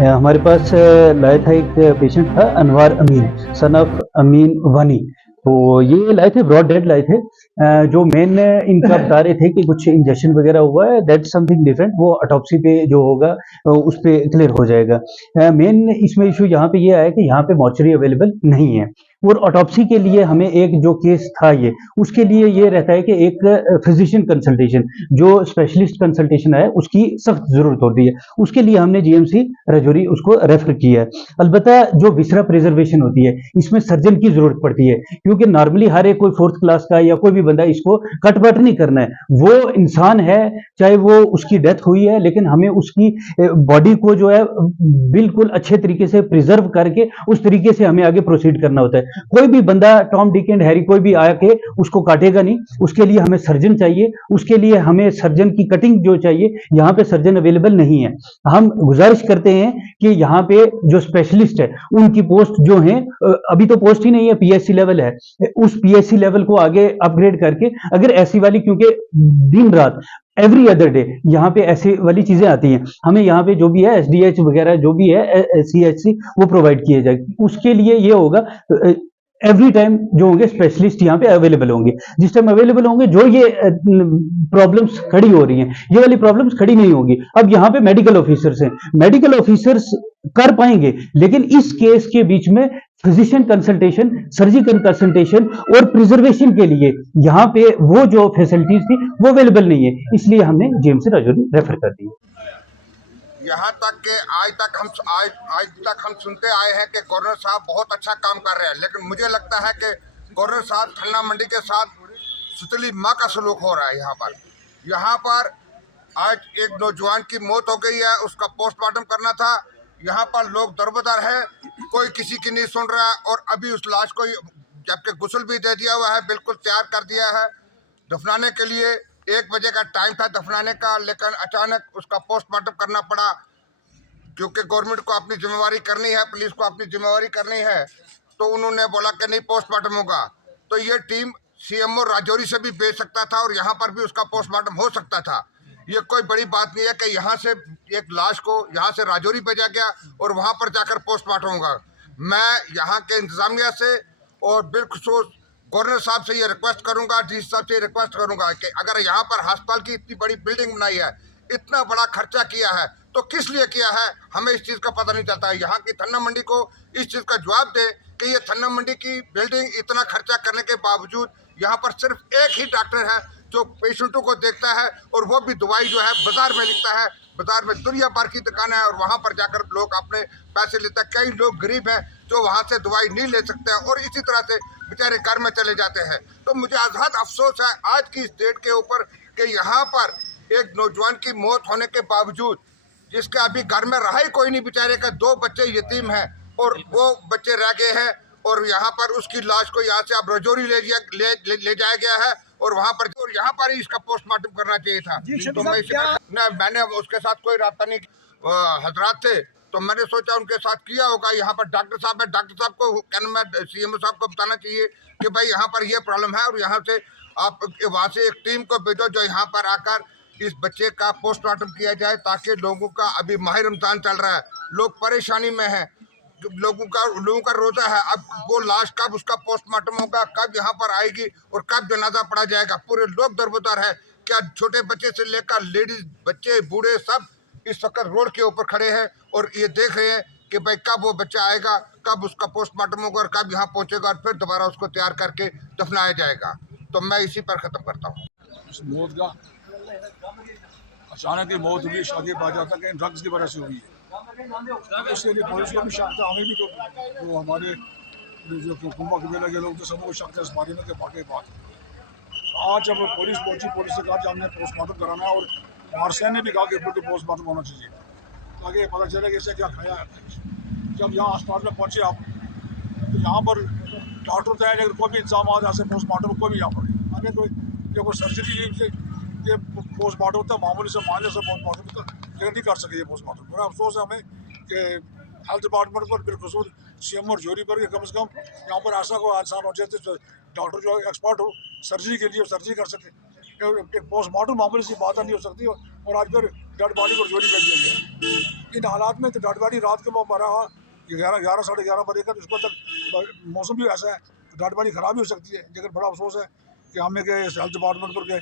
हमारे पास लाया था एक पेशेंट था अनवार अमीन, सन ऑफ अमीन वानी। तो ये लाए थे, ब्रॉड डेड लाए थे। जो मेन इनका बता रहे थे कि कुछ इंजेक्शन वगैरह हुआ है, दैट्स समथिंग डिफरेंट, वो ऑटोप्सी पे जो होगा उस पे क्लियर हो जाएगा। मेन इसमें इशू यहाँ पे ये आया कि यहाँ पे मॉर्चरी अवेलेबल नहीं है, और ऑटोप्सी के लिए हमें एक जो केस था ये, उसके लिए ये रहता है कि एक फिजिशियन कंसल्टेशन, जो स्पेशलिस्ट कंसल्टेशन है, उसकी सख्त जरूरत होती है। उसके लिए हमने जीएमसी राजौरी उसको रेफर किया है। अलबत्ता जो विसरा प्रिजर्वेशन होती है, इसमें सर्जन की जरूरत पड़ती है, क्योंकि नॉर्मली हर एक कोई फोर्थ क्लास का या कोई भी बंदा इसको कट वट नहीं करना है। वो इंसान है, चाहे वो उसकी डेथ हुई है, लेकिन हमें उसकी बॉडी को जो है बिल्कुल अच्छे तरीके से प्रिजर्व करके उस तरीके से हमें आगे प्रोसीड करना होता है। कोई भी बंदा टॉम डिक एंड हैरी कोई भी आके उसको काटेगा नहीं, उसके लिए हमें सर्जन चाहिए, उसके लिए हमें सर्जन की कटिंग जो चाहिए, यहाँ पे सर्जन अवेलेबल नहीं है। हम गुजारिश करते हैं कि यहाँ पे जो स्पेशलिस्ट है उनकी पोस्ट जो है, अभी तो पोस्ट ही नहीं है, पीएससी लेवल है, उस पीएससी लेवल को आगे अपग्रेड करके अगर ऐसी वाली, क्योंकि दिन रात एवरी अदर डे यहाँ पे ऐसी वाली चीजें आती हैं, हमें यहाँ पे जो भी है एसडीएच वगैरह जो भी है सीएचसी वो प्रोवाइड किए जाए। उसके लिए ये होगा एवरी टाइम जो होंगे स्पेशलिस्ट यहाँ पे अवेलेबल होंगे। जिस टाइम अवेलेबल होंगे, जो ये प्रॉब्लम्स खड़ी हो रही हैं, ये वाली प्रॉब्लम्स खड़ी नहीं होगी। अब यहाँ पे मेडिकल ऑफिसर्स हैं, मेडिकल ऑफिसर्स कर पाएंगे, लेकिन इस केस के बीच में फिजिशियन कंसल्टेशन, सर्जिकल कंसल्टेशन और प्रिजर्वेशन के लिए यहाँ पे वो जो फैसिलिटीज थी वो अवेलेबल नहीं है, इसलिए हमने जेएमसी राजौरी रेफर कर दी। यहाँ तक के आज तक हम सुनते आए हैं कि गवर्नर साहब बहुत अच्छा काम कर रहे हैं, लेकिन मुझे लगता है कि गवर्नर साहब ठन्ना मंडी के साथ सुतली माँ का सलूक हो रहा है। यहाँ पर आज एक नौजवान की मौत हो गई है, उसका पोस्टमार्टम करना था। यहाँ पर लोग दरबदर है, कोई किसी की नहीं सुन रहा है, और अभी उस लाश को जबकि गुस्ल भी दे दिया हुआ है, बिल्कुल तैयार कर दिया है दफनाने के लिए। 1 बजे का टाइम था दफनाने का, लेकिन अचानक उसका पोस्टमार्टम करना पड़ा, क्योंकि गवर्नमेंट को अपनी जिम्मेवारी करनी है, पुलिस को अपनी जिम्मेवारी करनी है। तो उन्होंने बोला कि नहीं पोस्टमार्टम होगा। तो ये टीम सीएमओ राजौरी से भी भेज सकता था और यहाँ पर भी उसका पोस्टमार्टम हो सकता था। ये कोई बड़ी बात नहीं है कि यहाँ से एक लाश को यहाँ से राजौरी भेजा गया और वहाँ पर जाकर पोस्टमार्टम होगा। मैं यहाँ के इंतजामिया से और बिलखसूस गवर्नर साहब से ये रिक्वेस्ट करूंगा, डी साहब से रिक्वेस्ट करूंगा कि अगर यहाँ पर अस्पताल की इतनी बड़ी बिल्डिंग बनाई है, इतना बड़ा खर्चा किया है, तो किस लिए किया है हमें इस चीज़ का पता नहीं चलता है। यहाँ की ठन्ना मंडी को इस चीज़ का जवाब दे कि ये ठन्ना मंडी की बिल्डिंग इतना खर्चा करने के बावजूद यहाँ पर सिर्फ एक ही डॉक्टर है जो पेशेंटों को देखता है, और वो भी दवाई जो है बाजार में लिखता है। बाजार में दुनिया भर की दुकानें हैं और वहाँ पर जाकर लोग अपने पैसे लेते हैं। कई लोग गरीब हैं जो वहाँ से दवाई नहीं ले सकते हैं और इसी तरह से बेचारे घर में चले जाते हैं। तो मुझे आज़ाद अफसोस है आज की इस डेट के ऊपर कि यहाँ पर एक नौजवान की मौत होने के बावजूद, जिसका अभी घर में रहा ही कोई नहीं, बेचारे का 2 बच्चे यतीम हैं और वो बच्चे रह गए हैं, और यहाँ पर उसकी लाश को यहाँ से अब राजौरी ले जाया गया है और वहाँ पर ही इसका पोस्टमार्टम करना चाहिए था। तो मैंने उसके साथ कोई रास्ता नहीं, हजरात थे, तो मैंने सोचा उनके साथ किया होगा। यहाँ पर डॉक्टर साहब है, डॉक्टर साहब को कहना, मैं सीएमओ साहब को बताना चाहिए कि भाई यहाँ पर ये प्रॉब्लम है, और यहाँ से आप वहाँ से एक टीम को भेजो जो यहाँ पर आकर इस बच्चे का पोस्टमार्टम किया जाए, ताकि लोगों का अभी माह रमजान चल रहा है, लोग परेशानी में हैं, लोगों का रोजा है। अब वो लाश कब उसका पोस्टमार्टम होगा, कब यहाँ पर आएगी और कब जनाजा पड़ा जाएगा, पूरे लोग दरबदर है। क्या छोटे बच्चे से लेकर लेडीज, बच्चे, बूढ़े सब इस वक्त रोड के ऊपर खड़े हैं और ये देख रहे हैं कि भाई कब वो बच्चा आएगा, कब उसका पोस्टमार्टम होगा और कब यहाँ पहुँचेगा और फिर दोबारा उसको तैयार करके दफनाया जाएगा। तो मैं इसी पर ख़त्म करता हूँ। उस मौत का अचानक ही मौत हुई, शादी पा जाता कि ड्रग्स की वजह से हुई है। इसके लिए पुलिस को भी शक था, हमें भी, तो हमारे जो कुंभा कबीला के लोग तो सबको शक था इस बारे में कि वाकई बात है। आज जब पुलिस पहुंची, पुलिस से कहा कि हमने पोस्टमार्टम कराना है, और मार्शल ने भी कहा कि बिल्कुल पोस्टमार्टम होना चाहिए, ताकि पता चले कि इससे क्या खाया है। जब यहाँ अस्पताल में पहुँचे आप, तो यहाँ पर डॉक्टर तो है, लेकिन कोई भी इंतजाम ऐसे पोस्टमार्टम को भी यहाँ पर हमें कोई सर्जरी ये पोस्टमार्टम होता है, मामूली से मामले से पोस्टमार्टम होता है, लेकिन नहीं कर सके ये पोस्टमार्टम। बड़ा अफसोस है हमें कि हेल्थ डिपार्टमेंट पर, बिलखसूस सीएम और जोरी पर, कम से कम यहाँ पर ऐसा कोई इंसान हो जाए तो डॉक्टर जो एक्सपर्ट हो सर्जरी के लिए सर्जरी कर सके। एक पोस्टमार्टम मामूली सी बात नहीं हो सकती, और आज फिर डेड बॉडी को जोरी कर दिया गया। इन हालात में तो डाटबाड़ी रात के 11 साढ़े 11 बजे का, उसको तक मौसम भी ऐसा है, तो डाटबाड़ी ख़राब भी हो सकती है। लेकिन बड़ा अफसोस है कि हमें के हेल्थ डिपार्टमेंट पर के